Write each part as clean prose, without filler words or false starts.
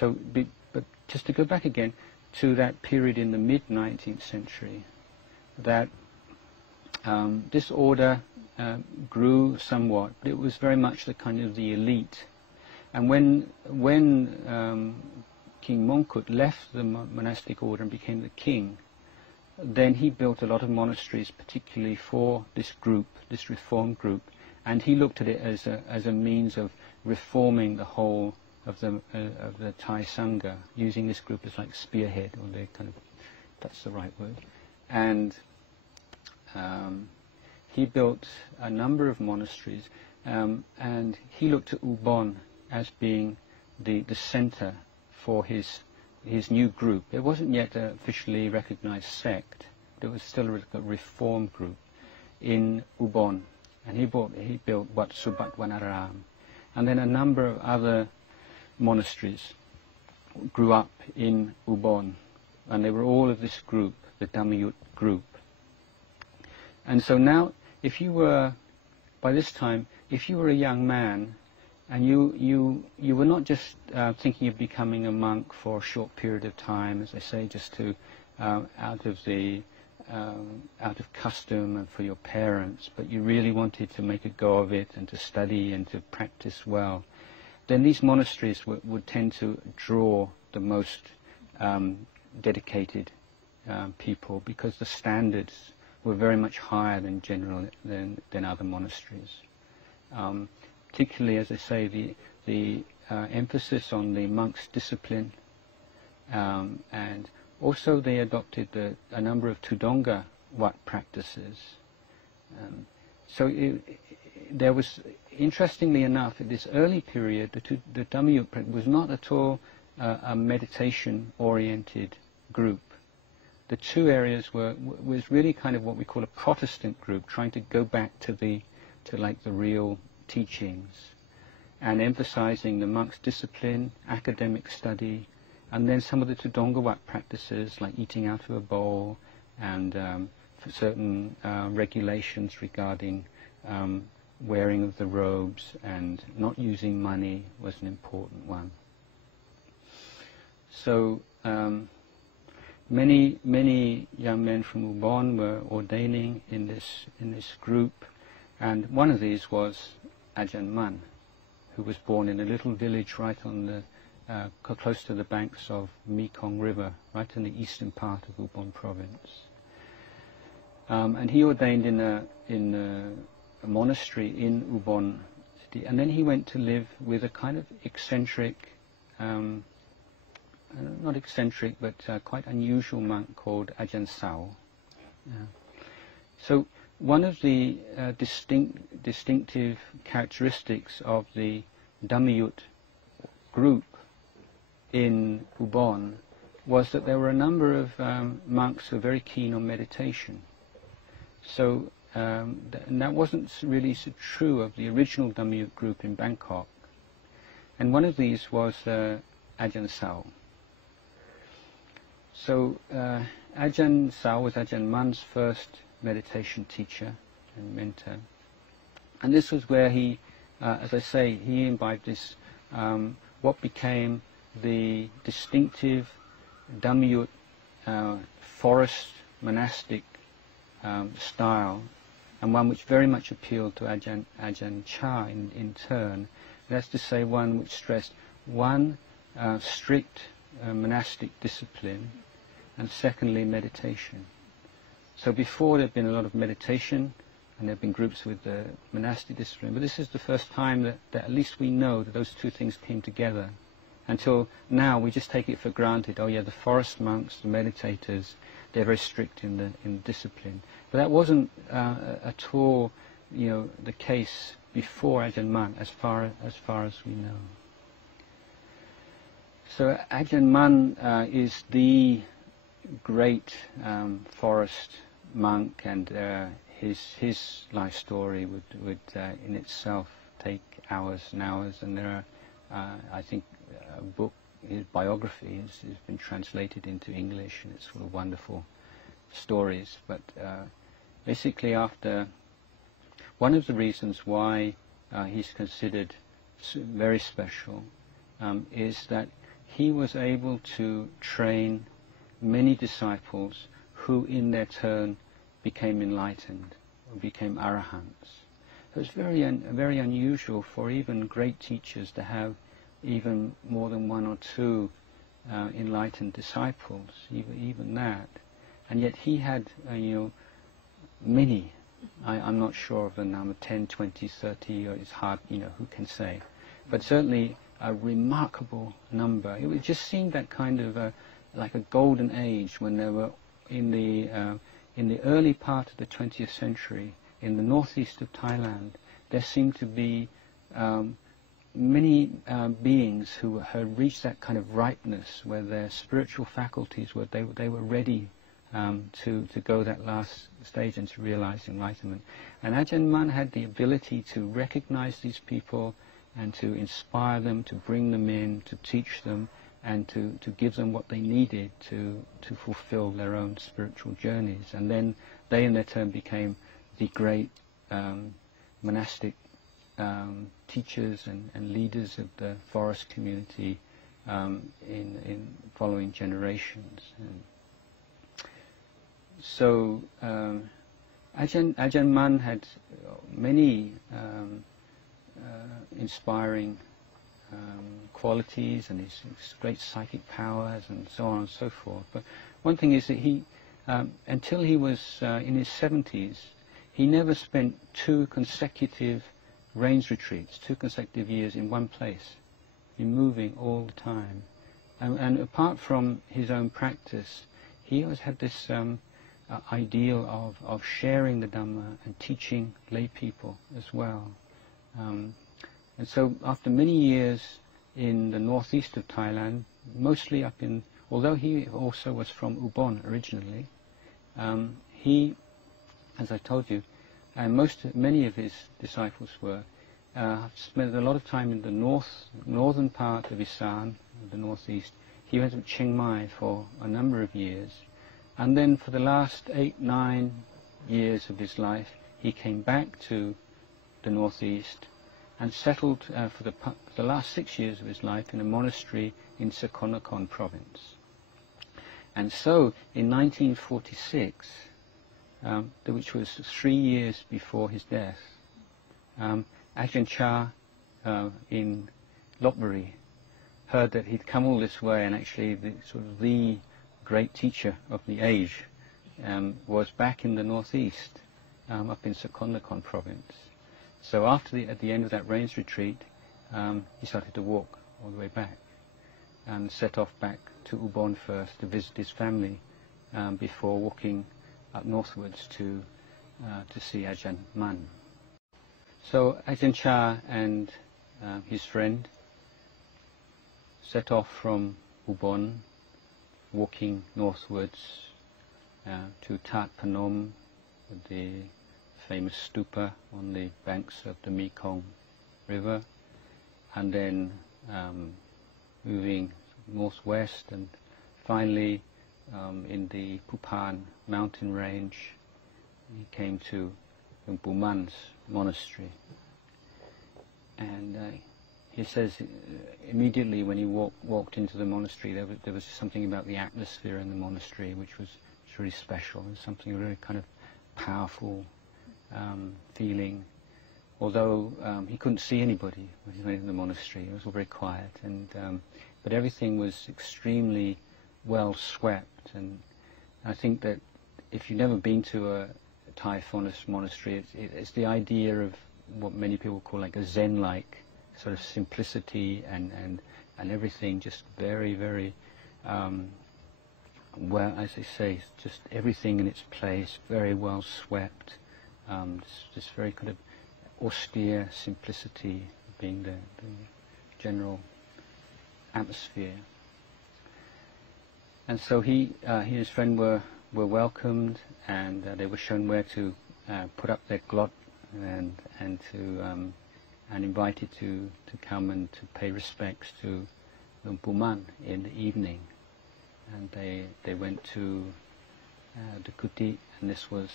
But just to go back again to that period in the mid-19th century, that this order grew somewhat, but it was very much the kind of the elite. And when King Mongkut left the monastic order and became the king, then he built a lot of monasteries, particularly for this group, this reform group, and he looked at it as a means of reforming the whole of the Thai Sangha, using this group as like spearhead, or the kind of, that's the right word. And he built a number of monasteries, and he looked at Ubon as being the center for his new group. It wasn't yet an officially recognized sect, but it was still a reform group in Ubon. And he built Wat Subat Wanaram. And then a number of other monasteries grew up in Ubon, and they were all of this group, the Dhammayut group. And so now, if you were, by this time, if you were a young man, and you were not just thinking of becoming a monk for a short period of time, as I say, just to out of custom and for your parents, but you really wanted to make a go of it and to study and to practice well, then these monasteries would tend to draw the most dedicated people, because the standards were very much higher than other monasteries. Particularly, as I say, the emphasis on the monk's discipline, and also they adopted a number of Tudonga Wat practices. There was, interestingly enough, at this early period, the Dhammayut was not at all a meditation-oriented group. The two areas was really kind of what we call a Protestant group, trying to go back to the real teachings, and emphasizing the monk's discipline, academic study, and then some of the Tudonga Wat practices like eating out of a bowl, and certain regulations regarding wearing of the robes and not using money was an important one. So many young men from Ubon were ordaining in this group, and one of these was Archan Man, who was born in a little village right on the close to the banks of Mekong River, right in the eastern part of Ubon province. And he ordained in a monastery in Ubon city, and then he went to live with a kind of eccentric, not eccentric, but quite unusual monk called Ajahn Sao. So one of the distinctive characteristics of the Dhammayut group in Ubon was that there were a number of monks who were very keen on meditation. So and that wasn't really so true of the original Dhammayut group in Bangkok. And one of these was Ajahn Sao. So Ajahn Sao was Ajahn Man's first meditation teacher and mentor. And this was where he, as I say, he imbibed this, what became the distinctive Dhammayut forest monastic style, and one which very much appealed to Ajahn Chah in turn. That's to say, one which stressed one, strict monastic discipline, and secondly, meditation. So before there had been a lot of meditation, and there have been groups with the monastic discipline, but this is the first time that at least we know that those two things came together. Until now, we just take it for granted. Oh yeah, the forest monks, the meditators, they're very strict in discipline. But that wasn't at all, the case before Ajahn Man, as far as we know. So Ajahn Man is the great forest monk, and his life story would in itself take hours and hours. And there are, I think, a book, his biography has been translated into English, and it's full of wonderful stories. But basically, after one of the reasons why he's considered very special is that he was able to train many disciples who in their turn became enlightened, or became arahants. It was very unusual for even great teachers to have even more than one or two enlightened disciples, even that. And yet he had, many. I'm not sure of the number, 10, 20, 30, or it's hard, who can say. But certainly a remarkable number. It just seemed that kind of like a golden age when there were in the early part of the 20th century, in the northeast of Thailand, there seemed to be many beings who had reached that kind of ripeness where their spiritual faculties were, they were ready to go that last stage and to realize enlightenment. And Archan Man had the ability to recognize these people and to inspire them, to bring them in, to teach them, and to give them what they needed to fulfill their own spiritual journeys. And then they in their turn became the great monastic teachers and leaders of the forest community in following generations. And so Archan Man had many inspiring qualities and his great psychic powers and so on and so forth. But one thing is that he, until he was in his 70s, he never spent 2 consecutive rains retreats, 2 consecutive years in one place. He moving all the time. And apart from his own practice, he always had this ideal of sharing the Dhamma and teaching lay people as well. And so after many years in the northeast of Thailand, mostly up in, although he also was from Ubon originally, he, as I told you, and many of his disciples were, spent a lot of time in the northern part of Isan, the northeast. He went to Chiang Mai for a number of years, and then for the last 8, 9 years of his life, he came back to the northeast and settled for the last 6 years of his life in a monastery in Sakonnakhon province. And so in 1946, which was 3 years before his death, Ajahn Chah in Lopburi heard that he'd come all this way, and actually the great teacher of the age was back in the northeast, up in Sakonnakhon province. So at the end of that rains retreat, he started to walk all the way back and set off back to Ubon first to visit his family before walking up northwards to see Archan Man. So Ajahn Chah and his friend set off from Ubon, walking northwards to Tat Panom, the famous stupa on the banks of the Mekong River, and then moving northwest, and finally in the Pupan mountain range he came to Luang Pu Man's monastery. And he says immediately when he walked into the monastery, there was something about the atmosphere in the monastery which was really special. There was something really kind of powerful feeling. Although he couldn't see anybody when he went in the monastery, it was all very quiet, and but everything was extremely well swept. And I think that if you've never been to a Thai forest monastery, it's the idea of what many people call like a Zen-like sort of simplicity, and everything just very, very well, as they say, just everything in its place, very well swept, just very kind of austere simplicity being the general atmosphere. And so he and his friend were welcomed, and they were shown where to put up their glot, and invited to come and to pay respects to Luang Pu Man in the evening. And they went to the kuti, and this was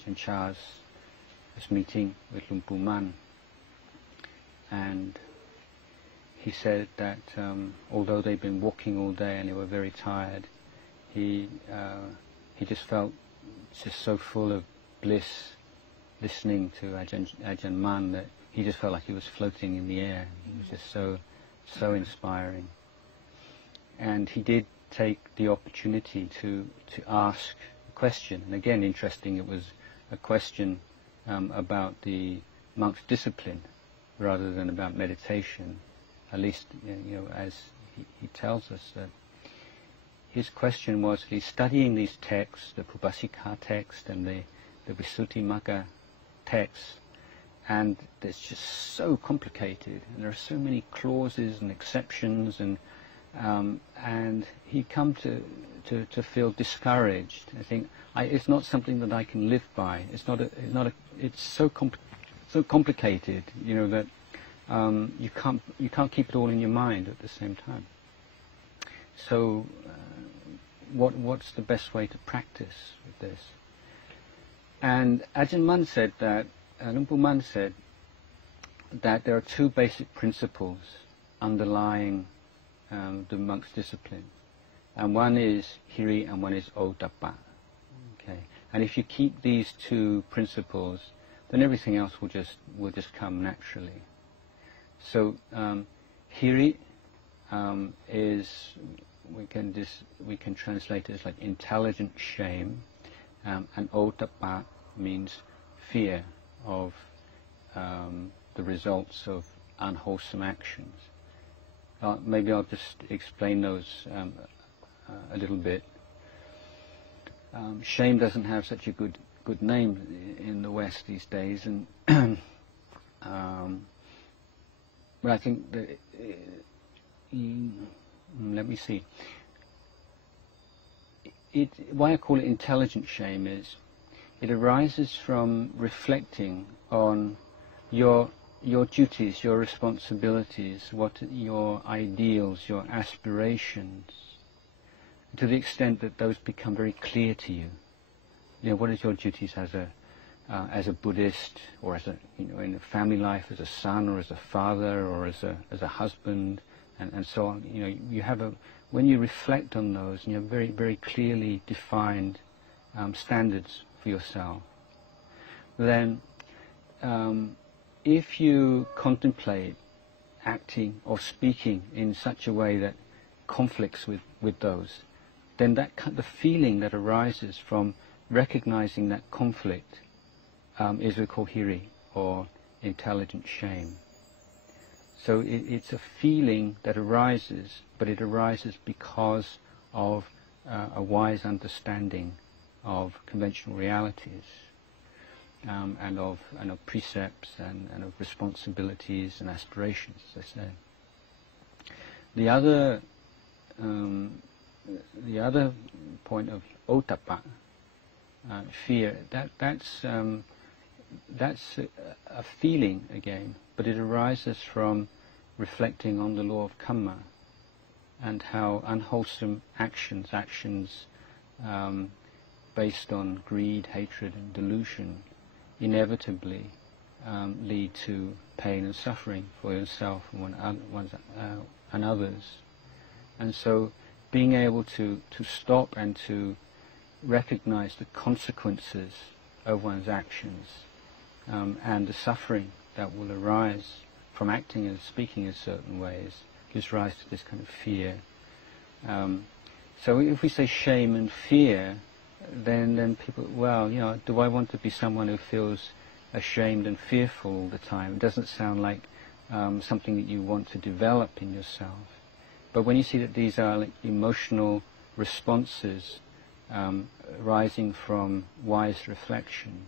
Ajahn Chah's meeting with Luang Pu Man. And he said that although they'd been walking all day and they were very tired, he just felt just so full of bliss listening to Archan Man that he just felt like he was floating in the air. He was just so inspiring. And he did take the opportunity to ask a question. And again, interesting, it was a question about the monk's discipline rather than about meditation. At least, as he tells us that his question was, he's studying these texts, the Prabhasika text and the Visuddhimagga text, and it's just so complicated, and there are so many clauses and exceptions, and he'd come to feel discouraged. I think it's not something that I can live by. It's so complicated, that you can't keep it all in your mind at the same time. So, what's the best way to practice with this? And Archan Man said that, Luang Pu Man said that there are two basic principles underlying the monk's discipline, and one is hiri and one is ottappa. Okay, and if you keep these two principles, then everything else will just come naturally. So hiri is, we can translate it as like intelligent shame, and ottappa means fear of the results of unwholesome actions. Maybe I'll just explain those a little bit. Shame doesn't have such a good name in the West these days, and but I think that let me see. Why I call it intelligent shame is it arises from reflecting on your duties, your responsibilities, what your ideals, your aspirations, to the extent that those become very clear to you. What is your duties as a Buddhist, or as in a family life, as a son, or as a father, or as a husband, and so on. You have when you reflect on those, and you have very, very clearly defined standards for yourself, then if you contemplate acting or speaking in such a way that conflicts with those, then the feeling that arises from recognizing that conflict is what we call hiri, or intelligent shame. So it's a feeling that arises, but it arises because of a wise understanding of conventional realities, and of precepts and of responsibilities and aspirations, as I say. The other point of ottappa, fear, that's a feeling again, but it arises from reflecting on the law of karma and how unwholesome actions based on greed, hatred and delusion inevitably lead to pain and suffering for yourself and others. And so being able to stop and to recognize the consequences of one's actions and the suffering that will arise from acting and speaking in certain ways gives rise to this kind of fear. So if we say shame and fear, then people, do I want to be someone who feels ashamed and fearful all the time? It doesn't sound like something that you want to develop in yourself. But when you see that these are like emotional responses rising from wise reflection,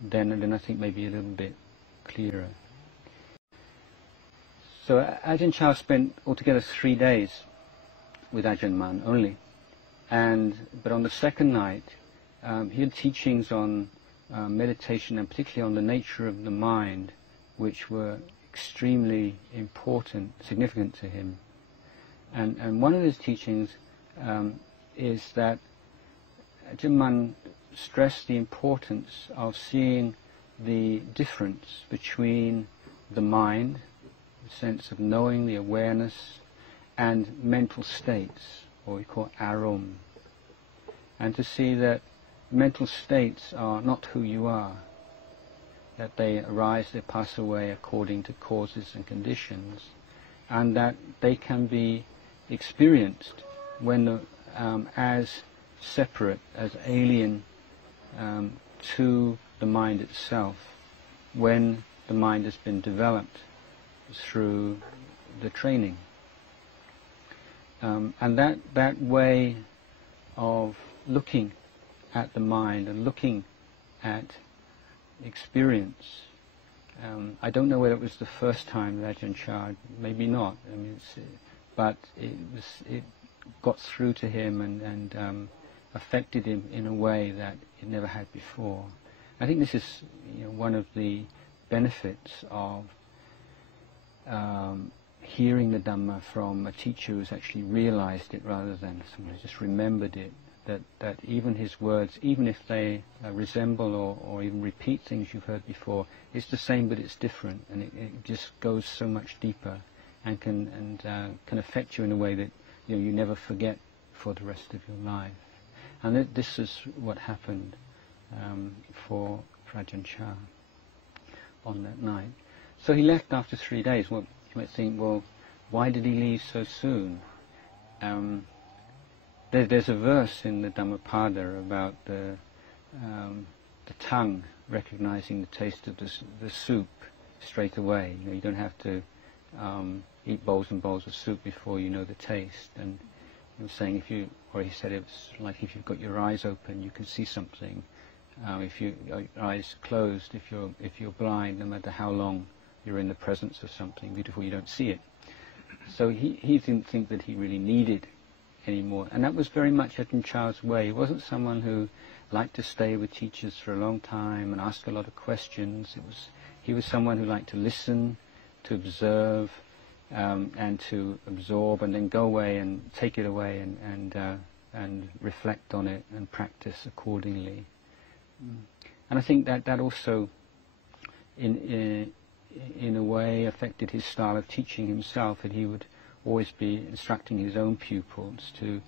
then I think maybe a little bit clearer. So Ajahn Chah spent altogether 3 days with Archan Man only, but on the second night he had teachings on meditation, and particularly on the nature of the mind, which were extremely important, significant to him. And one of his teachings is that Archan Man stressed the importance of seeing the difference between the mind the sense of knowing, the awareness, and mental states, or we call arum. And to see that mental states are not who you are, that they arise, they pass away according to causes and conditions, and that they can be experienced when as separate, as alien to the mind itself, when the mind has been developed through the training. And that way of looking at the mind and looking at experience, I don't know whether it was the first time that Ajahn Chah, maybe not, I mean, but it got through to him and affected him in a way that it never had before. I think this is one of the benefits of hearing the Dhamma from a teacher who's actually realized it rather than someone who just remembered it, that even his words, even if they resemble or even repeat things you've heard before, it's the same but it's different, and it just goes so much deeper and can affect you in a way that you never forget for the rest of your life. And this is what happened for Ajahn Chah on that night. So he left after 3 days. Well, you might think, well, why did he leave so soon? There's a verse in the Dhammapada about the tongue recognizing the taste of the soup straight away. You don't have to eat bowls and bowls of soup before you know the taste. And he was saying, he said it's like if you've got your eyes open, you can see something. If your eyes closed, if you're blind, no matter how long you're in the presence of something beautiful, you don't see it. So he didn't think that he really needed any more. And that was very much Ajahn Chah's way. He wasn't someone who liked to stay with teachers for a long time and ask a lot of questions. He was someone who liked to listen, to observe, and to absorb, and then go away and take it away and reflect on it and practice accordingly. And I think that also, in a way, affected his style of teaching himself, that he would always be instructing his own pupils to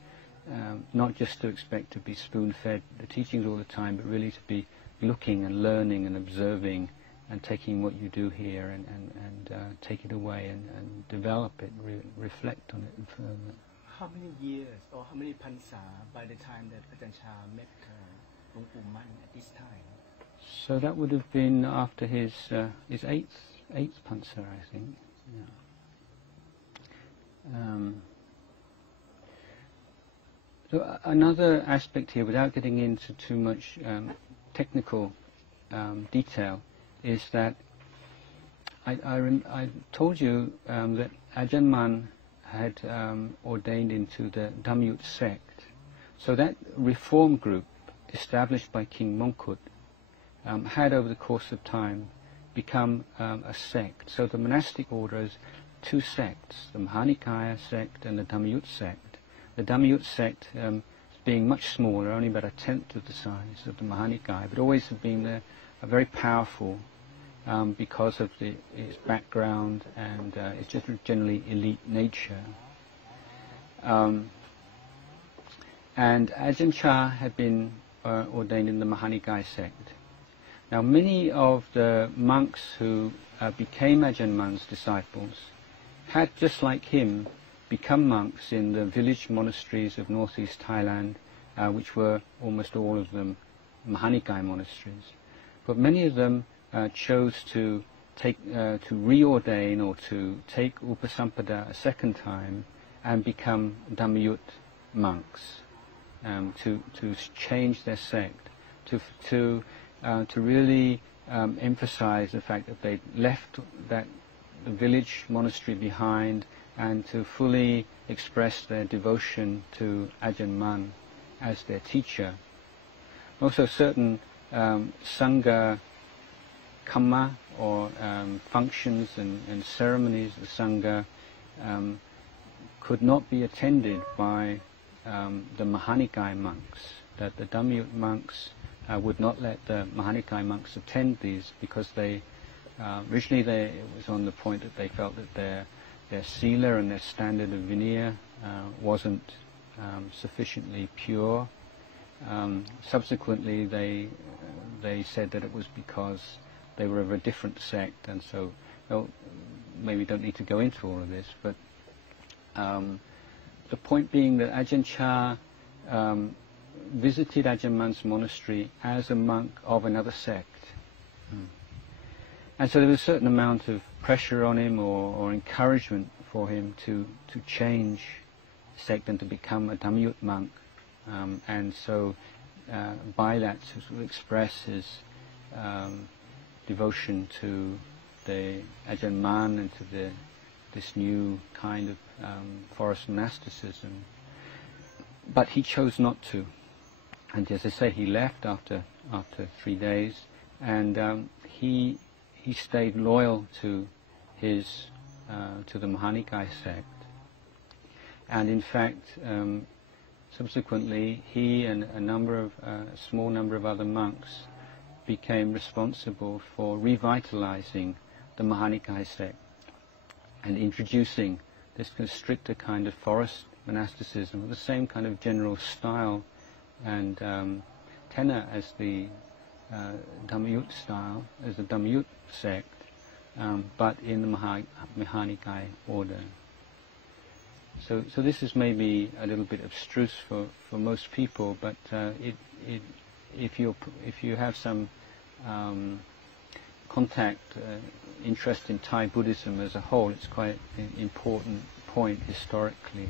not just to expect to be spoon-fed the teachings all the time, but really to be looking and learning and observing and taking what you do here and take it away and develop it, reflect on it further. How many years or how many pansa by the time that Ajahn Chah met Luang Pu Man at this time? So that would have been after his eighth pansa, I think. Yeah. So another aspect here, without getting into too much technical detail, is that I told you that Archan Man had ordained into the Dhammayut sect. So that reform group established by King Mongkut had over the course of time become a sect. So the monastic order is two sects, the Mahanikaya sect and the Dhammayut sect. The Dhammayut sect being much smaller, only about 1/10 of the size of the Mahanikaya, but always have been a very powerful because of its background and its just generally elite nature. And Ajahn Chah had been ordained in the Mahanikaya sect. Now many of the monks who became Archan Man's disciples had, just like him, become monks in the village monasteries of northeast Thailand, which were almost all of them Mahanikaya monasteries. But many of them chose to reordain or to take Upasampada a second time and become Dhammayut monks, to change their sect, to really emphasize the fact that they left the village monastery behind and to fully express their devotion to Ajahn Man as their teacher. Also certain Sangha kamma or functions and ceremonies of Sangha could not be attended by the Mahanikaya monks, that the Dhammayut monks would not let the Mahanikaya monks attend these because they Originally it was on the point that they felt that their sila and their standard of vinaya wasn't sufficiently pure. Subsequently they said that it was because they were of a different sect, and so, well, maybe don't need to go into all of this, but the point being that Ajahn Chah visited Archan Man's monastery as a monk of another sect. And so there was a certain amount of pressure on him or encouragement for him to change sect and to become a Dhammayut monk. And so by that to sort of express his devotion to the Archan Man and to this new kind of forest monasticism. But he chose not to. And as I say, he left after 3 days, and he stayed loyal to his to the Mahanikai sect. And in fact, subsequently, he and a small number of other monks became responsible for revitalizing the Mahanikai sect and introducing this kind of stricter kind of forest monasticism with the same kind of general style and tenor as the Dhammayut style, as the Dhammayut sect, but in the Mahanikai order. So this is maybe a little bit abstruse for most people, but if you have some contact, interest in Thai Buddhism as a whole, it's quite an important point historically.